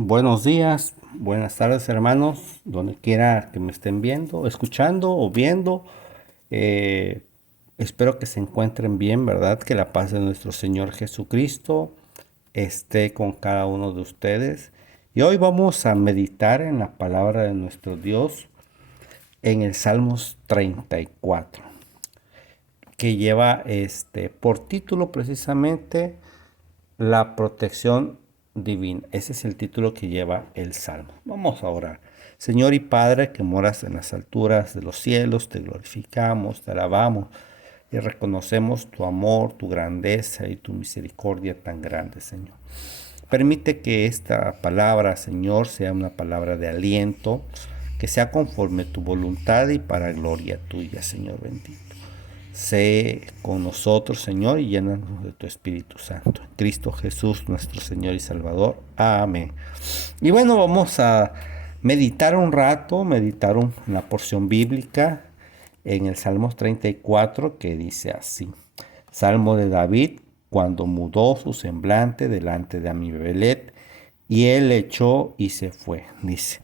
Buenos días, buenas tardes hermanos, donde quiera que me estén viendo, escuchando o viendo. Eh, Espero que se encuentren bien, ¿verdad? Que la paz de nuestro Señor Jesucristo esté con cada uno de ustedes. Y hoy vamos a meditar en la palabra de nuestro Dios en el Salmos 34, que lleva por título precisamente la protección divina. Ese es el título que lleva el Salmo. Vamos a orar. Señor y Padre que moras en las alturas de los cielos, te glorificamos, te alabamos y reconocemos tu amor, tu grandeza y tu misericordia tan grande, Señor. Permite que esta palabra, Señor, sea una palabra de aliento, que sea conforme tu voluntad y para gloria tuya, Señor bendito. Sé con nosotros, Señor, y llénanos de tu Espíritu Santo. En Cristo Jesús, nuestro Señor y Salvador. Amén. Y bueno, vamos a meditar un rato, en la porción bíblica en el Salmos 34 que dice así. Salmo de David, cuando mudó su semblante delante de Amibelet, y él echó y se fue. Dice,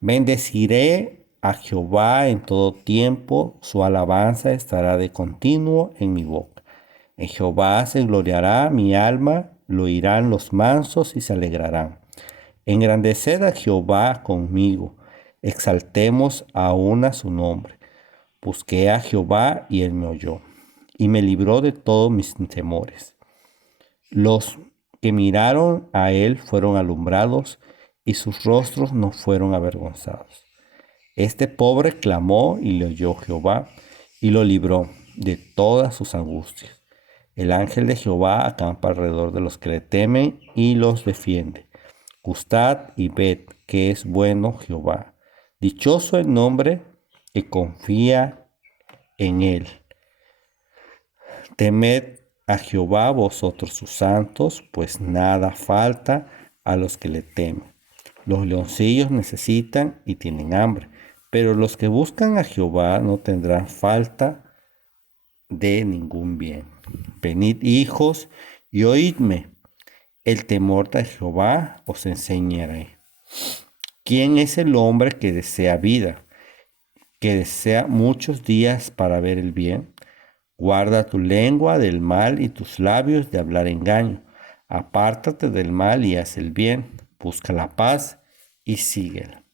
bendeciré a Jehová en todo tiempo, su alabanza estará de continuo en mi boca. En Jehová se gloriará mi alma, lo oirán los mansos y se alegrarán. Engrandeced a Jehová conmigo, exaltemos aún a su nombre. Busqué a Jehová y él me oyó, y me libró de todos mis temores. Los que miraron a él fueron alumbrados, y sus rostros no fueron avergonzados. Este pobre clamó y le oyó Jehová, y lo libró de todas sus angustias. El ángel de Jehová acampa alrededor de los que le temen y los defiende. Gustad y ved que es bueno Jehová. Dichoso el nombre que confía en él. Temed a Jehová vosotros sus santos, pues nada falta a los que le temen. Los leoncillos necesitan y tienen hambre, pero los que buscan a Jehová no tendrán falta de ningún bien. Venid, hijos, y oídme. El temor de Jehová os enseñaré. ¿Quién es el hombre que desea vida, que desea muchos días para ver el bien? Guarda tu lengua del mal y tus labios de hablar engaño. Apártate del mal y haz el bien. Busca la paz y síguela.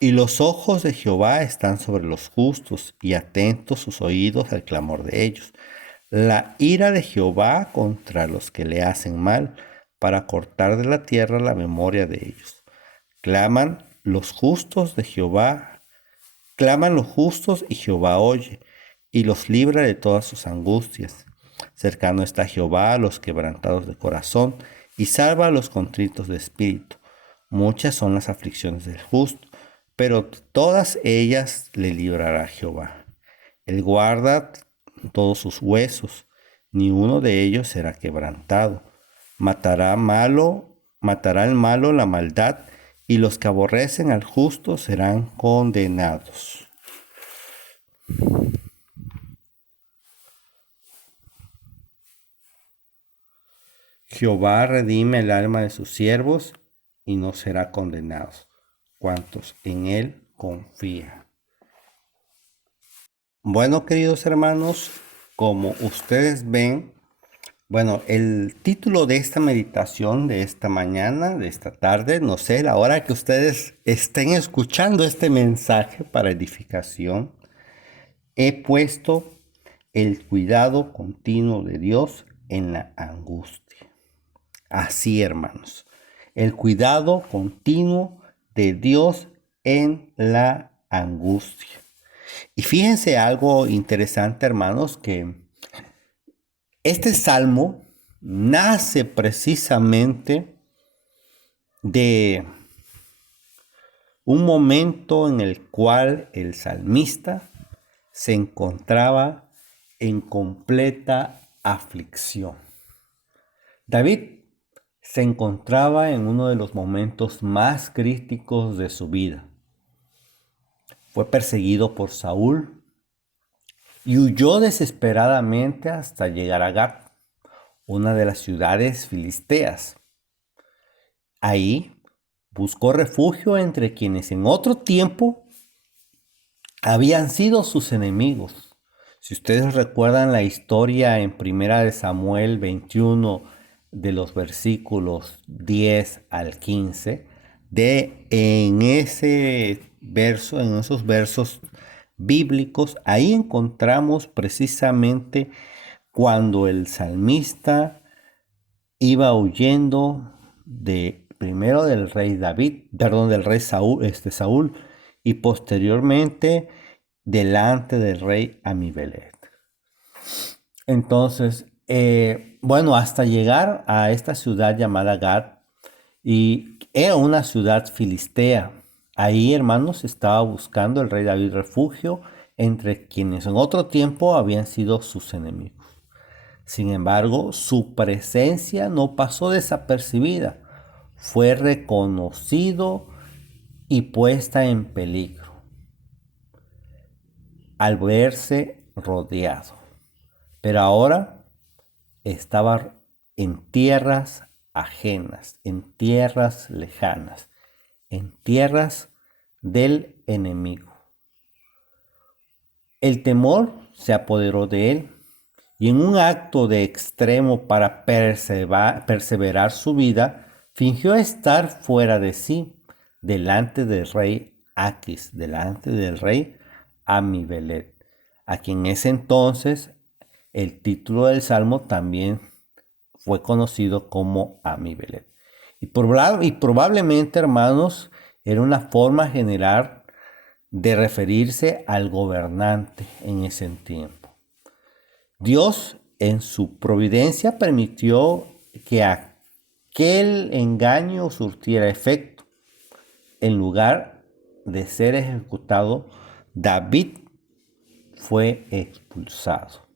Y los ojos de Jehová están sobre los justos y atentos sus oídos al clamor de ellos. La ira de Jehová contra los que le hacen mal, para cortar de la tierra la memoria de ellos. Claman los justos de Jehová, claman los justos y Jehová oye, y los libra de todas sus angustias. Cercano está Jehová a los quebrantados de corazón, y salva a los contritos de espíritu. Muchas son las aflicciones del justo, pero todas ellas le librará Jehová. Él guarda todos sus huesos, ni uno de ellos será quebrantado. Matará el malo la maldad, y los que aborrecen al justo serán condenados. Jehová redime el alma de sus siervos, y no será condenado, cuantos en él confían. Bueno, queridos hermanos, como ustedes ven, bueno, el título de esta meditación de esta mañana, de esta tarde, no sé, la hora que ustedes estén escuchando este mensaje para edificación, he puesto el cuidado continuo de Dios en la angustia. Así, hermanos, el cuidado continuo de Dios en la angustia. Y fíjense algo interesante, hermanos, que este salmo nace precisamente de un momento en el cual el salmista se encontraba en completa aflicción. David se encontraba en uno de los momentos más críticos de su vida. Fue perseguido por Saúl y huyó desesperadamente hasta llegar a Gat, una de las ciudades filisteas. Ahí buscó refugio entre quienes en otro tiempo habían sido sus enemigos. Si ustedes recuerdan la historia en Primera de Samuel 21, de los versículos 10 al 15, en ese verso, en esos versos bíblicos, ahí encontramos precisamente cuando el salmista iba huyendo primero del rey David, perdón, del rey Saúl, y posteriormente delante del rey Amibelet. Entonces, bueno, hasta llegar a esta ciudad llamada Gad, y era una ciudad filistea. Ahí, hermanos, estaba buscando el rey David refugio entre quienes en otro tiempo habían sido sus enemigos. Sin embargo, su presencia no pasó desapercibida. Fue reconocido y puesta en peligro al verse rodeado. Pero ahora estaba en tierras ajenas, en tierras lejanas, en tierras del enemigo. El temor se apoderó de él y en un acto de extremo para perseverar su vida, fingió estar fuera de sí, delante del rey Aquis, delante del rey Amibelet, a quien en ese entonces el título del salmo también fue conocido como Amibelet. Y probablemente, hermanos, era una forma general de referirse al gobernante en ese tiempo. Dios en su providencia permitió que aquel engaño surtiera efecto. En lugar de ser ejecutado, David fue expulsado.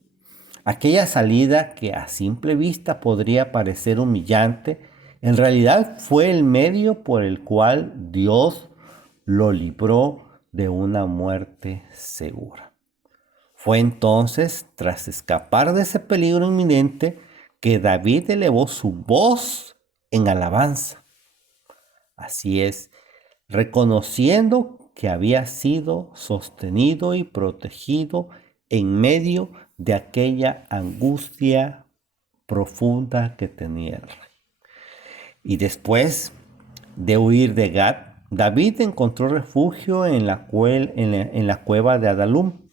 Aquella salida que a simple vista podría parecer humillante, en realidad fue el medio por el cual Dios lo libró de una muerte segura. Fue entonces, tras escapar de ese peligro inminente, que David elevó su voz en alabanza. Así es, reconociendo que había sido sostenido y protegido en medio de aquella angustia profunda que tenía el rey. Y después de huir de Gad, David encontró refugio en la cueva de Adalum,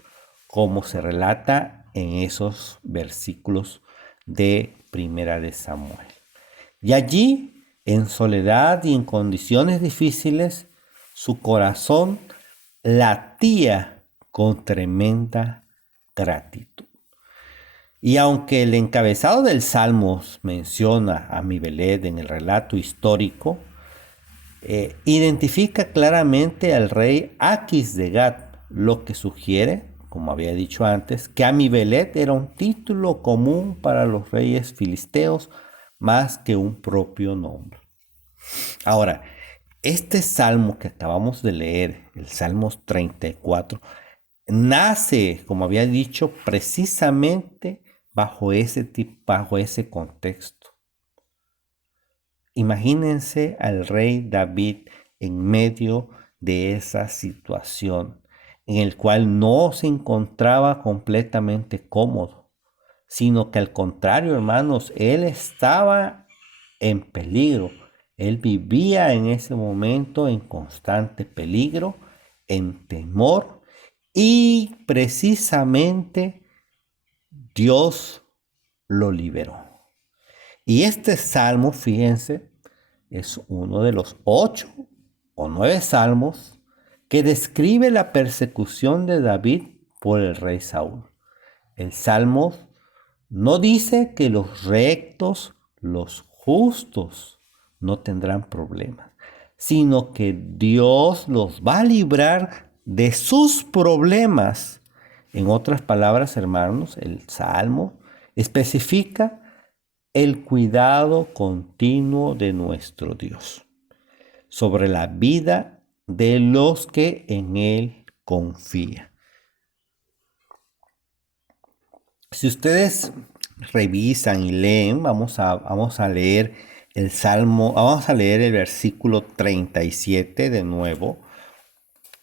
como se relata en esos versículos de Primera de Samuel. Y allí, en soledad y en condiciones difíciles, su corazón latía con tremenda gratitud. Y aunque el encabezado del Salmos menciona a Amibelet en el relato histórico, identifica claramente al rey Aquis de Gat, lo que sugiere, como había dicho antes, que Amibelet era un título común para los reyes filisteos más que un propio nombre. Ahora, este salmo que acabamos de leer, el Salmo 34, nace, como había dicho, precisamente bajo ese contexto. Imagínense al rey David en medio de esa situación en el cual no se encontraba completamente cómodo, sino que al contrario, hermanos, él estaba en peligro. Él vivía en ese momento en constante peligro, en temor, y precisamente Dios lo liberó. Y este salmo, fíjense, es uno de los 8 o 9 salmos que describe la persecución de David por el rey Saúl. El salmo no dice que los rectos, los justos, no tendrán problemas, sino que Dios los va a librar de sus problemas. En otras palabras, hermanos, el salmo especifica el cuidado continuo de nuestro Dios sobre la vida de los que en Él confían. Si ustedes revisan y leen, vamos a leer El Salmo, vamos a leer el versículo 37 de nuevo.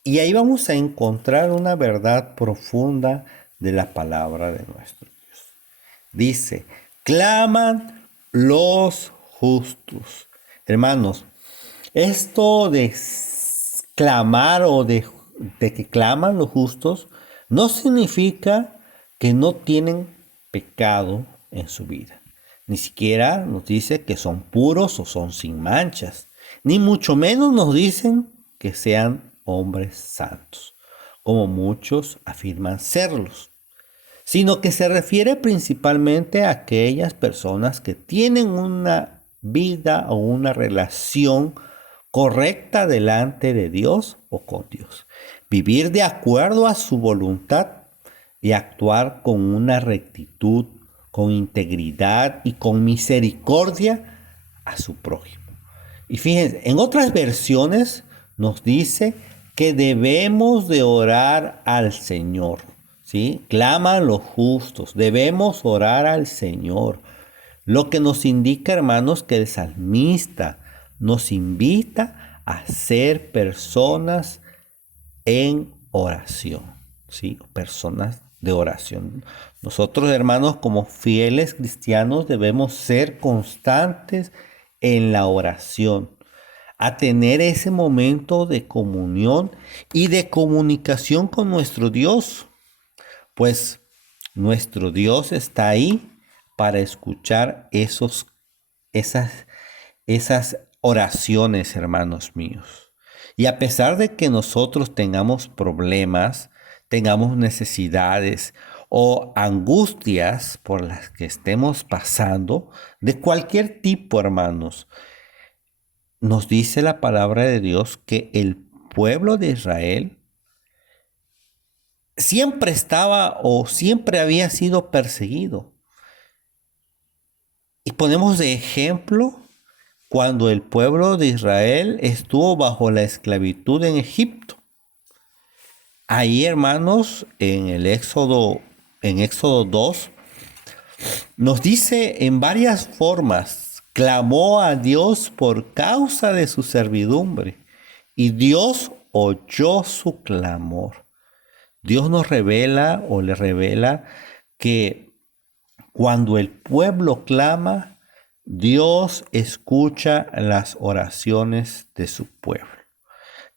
Y ahí vamos a encontrar una verdad profunda de la palabra de nuestro Dios. Dice, claman los justos. Hermanos, esto de clamar o de que claman los justos no significa que no tienen pecado en su vida. Ni siquiera nos dice que son puros o son sin manchas. Ni mucho menos nos dicen que sean hombres santos, como muchos afirman serlos, sino que se refiere principalmente a aquellas personas que tienen una vida o una relación correcta delante de Dios o con Dios. Vivir de acuerdo a su voluntad y actuar con una rectitud, con integridad y con misericordia a su prójimo. Y fíjense, en otras versiones nos dice que debemos de orar al Señor, ¿sí? Claman los justos, debemos orar al Señor. Lo que nos indica, hermanos, que el salmista nos invita a ser personas en oración, ¿sí? Personas de oración. Nosotros, hermanos, como fieles cristianos, debemos ser constantes en la oración, a tener ese momento de comunión y de comunicación con nuestro Dios, pues nuestro Dios está ahí para escuchar esas, esas oraciones, hermanos míos. Y a pesar de que nosotros tengamos problemas, tengamos necesidades o angustias por las que estemos pasando, de cualquier tipo, hermanos, nos dice la palabra de Dios que el pueblo de Israel siempre estaba o siempre había sido perseguido. Y ponemos de ejemplo cuando el pueblo de Israel estuvo bajo la esclavitud en Egipto. Ahí, hermanos, en Éxodo 2, nos dice en varias formas, clamó a Dios por causa de su servidumbre, y Dios oyó su clamor. Dios nos revela o le revela que cuando el pueblo clama, Dios escucha las oraciones de su pueblo.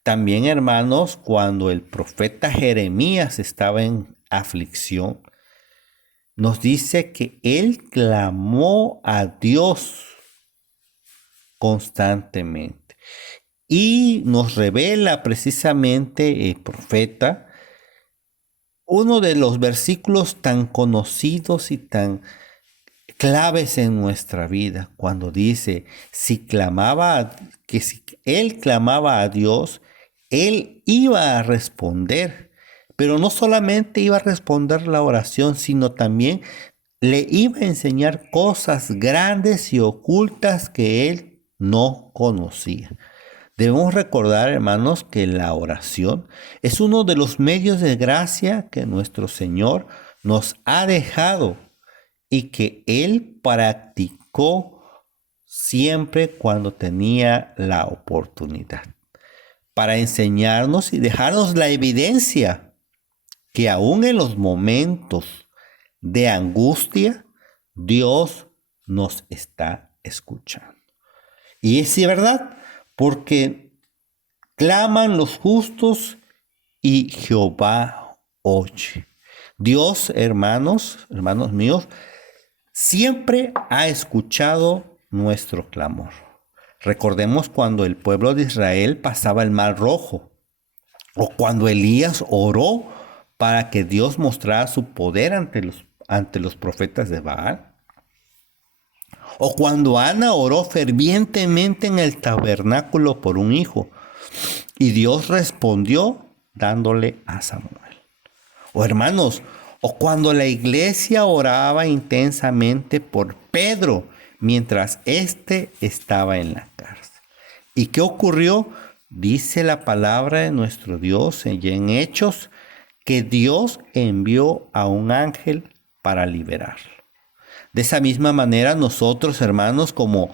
También, hermanos, cuando el profeta Jeremías estaba en aflicción, nos dice que él clamó a Dios constantemente. Y nos revela precisamente el profeta uno de los versículos tan conocidos y tan claves en nuestra vida, cuando dice, que si él clamaba a Dios, él iba a responder, pero no solamente iba a responder la oración, sino también le iba a enseñar cosas grandes y ocultas que él no conocía. Debemos recordar, hermanos, que la oración es uno de los medios de gracia que nuestro Señor nos ha dejado y que Él practicó siempre cuando tenía la oportunidad, para enseñarnos y dejarnos la evidencia que aún en los momentos de angustia, Dios nos está escuchando. Y es verdad, porque claman los justos y Jehová oye. Dios, hermanos míos, siempre ha escuchado nuestro clamor. Recordemos cuando el pueblo de Israel pasaba el Mar Rojo, o cuando Elías oró para que Dios mostrara su poder ante los profetas de Baal. O cuando Ana oró fervientemente en el tabernáculo por un hijo y Dios respondió dándole a Samuel. O hermanos, o cuando la iglesia oraba intensamente por Pedro mientras éste estaba en la cárcel. ¿Y qué ocurrió? Dice la palabra de nuestro Dios en Hechos que Dios envió a un ángel para liberarlo. De esa misma manera nosotros, hermanos, como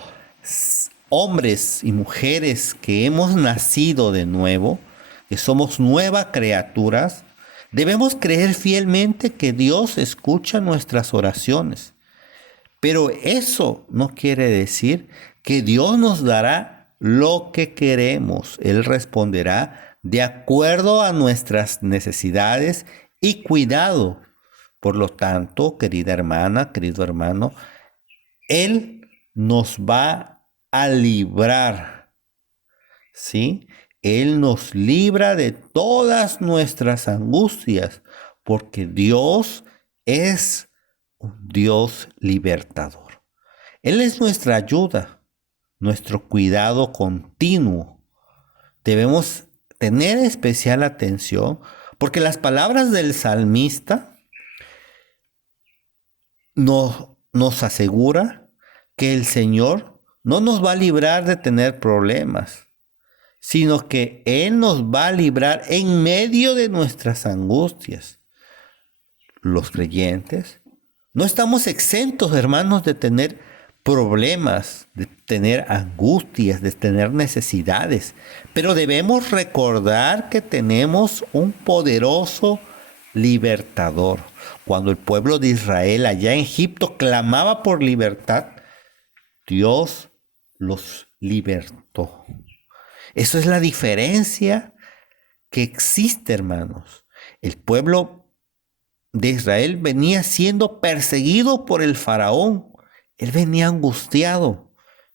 hombres y mujeres que hemos nacido de nuevo, que somos nuevas criaturas, debemos creer fielmente que Dios escucha nuestras oraciones. Pero eso no quiere decir que Dios nos dará lo que queremos. Él responderá de acuerdo a nuestras necesidades y cuidado. Por lo tanto, querida hermana, querido hermano, Él nos va a librar, ¿sí? Él nos libra de todas nuestras angustias, porque Dios es un Dios libertador. Él es nuestra ayuda, nuestro cuidado continuo. Debemos tener especial atención, porque las palabras del salmista nos asegura que el Señor no nos va a librar de tener problemas, sino que Él nos va a librar en medio de nuestras angustias. Los creyentes no estamos exentos, hermanos, de tener problemas, de tener angustias, de tener necesidades, pero debemos recordar que tenemos un poderoso libertador. Cuando el pueblo de Israel allá en Egipto clamaba por libertad, Dios los libertó. Eso es la diferencia que existe, hermanos. El pueblo de Israel venía siendo perseguido por el faraón. Él venía angustiado,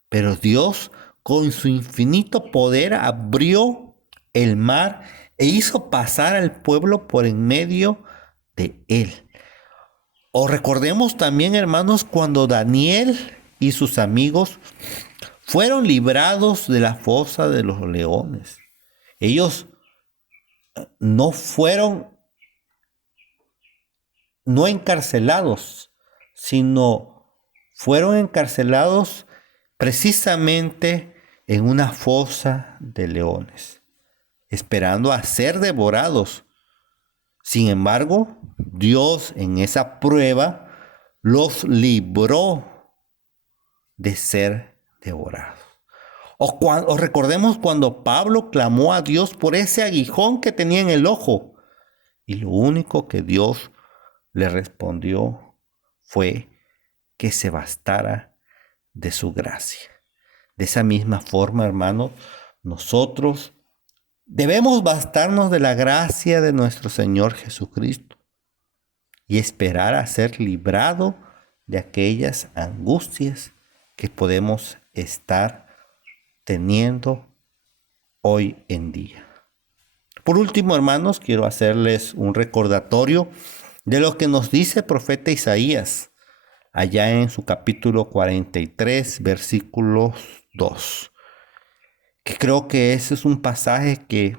pero Dios con su infinito poder abrió el mar e hizo pasar al pueblo por en medio de él. O recordemos también, hermanos, cuando Daniel y sus amigos fueron librados de la fosa de los leones. Ellos no fueron no encarcelados, sino fueron encarcelados precisamente en una fosa de leones, esperando a ser devorados. Sin embargo, Dios en esa prueba los libró de ser devorados. O recordemos cuando Pablo clamó a Dios por ese aguijón que tenía en el ojo. Y lo único que Dios le respondió fue que se bastara de su gracia. De esa misma forma, hermanos, nosotros debemos bastarnos de la gracia de nuestro Señor Jesucristo y esperar a ser librado de aquellas angustias que podemos estar teniendo hoy en día. Por último, hermanos, quiero hacerles un recordatorio de lo que nos dice el profeta Isaías, allá en su capítulo 43, versículo 2, que creo que ese es un pasaje que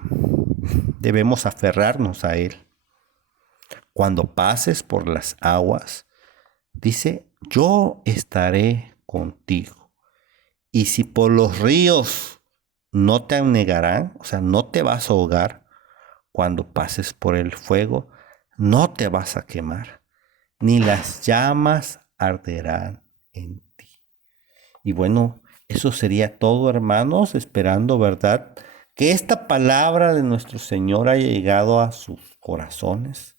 debemos aferrarnos a él. Cuando pases por las aguas, dice, yo estaré contigo. Y si por los ríos no te anegarán, o sea, no te vas a ahogar, cuando pases por el fuego, no te vas a quemar, ni las llamas arderán en ti. Y bueno, eso sería todo, hermanos, esperando, ¿verdad?, que esta palabra de nuestro Señor haya llegado a sus corazones,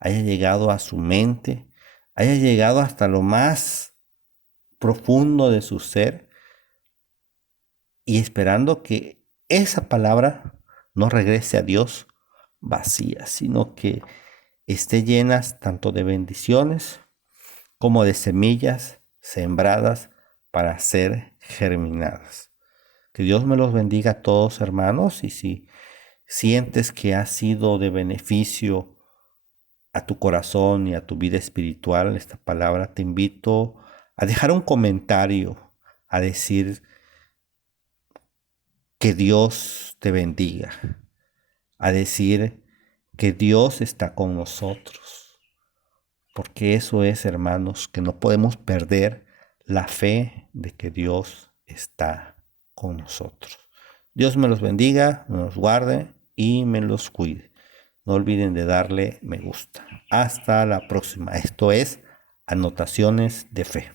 haya llegado a su mente, haya llegado hasta lo más profundo de su ser, y esperando que esa palabra no regrese a Dios vacía, sino que esté llena tanto de bendiciones como de semillas sembradas para ser germinadas. Que Dios me los bendiga a todos, hermanos, y si sientes que ha sido de beneficio a tu corazón y a tu vida espiritual esta palabra, te invito a dejar un comentario, a decir que Dios te bendiga, a decir que Dios está con nosotros, porque eso es, hermanos, que no podemos perder la fe de que Dios está con nosotros. Dios me los bendiga, me los guarde y me los cuide. No olviden de darle me gusta. Hasta la próxima. Esto es Anotaciones de Fe.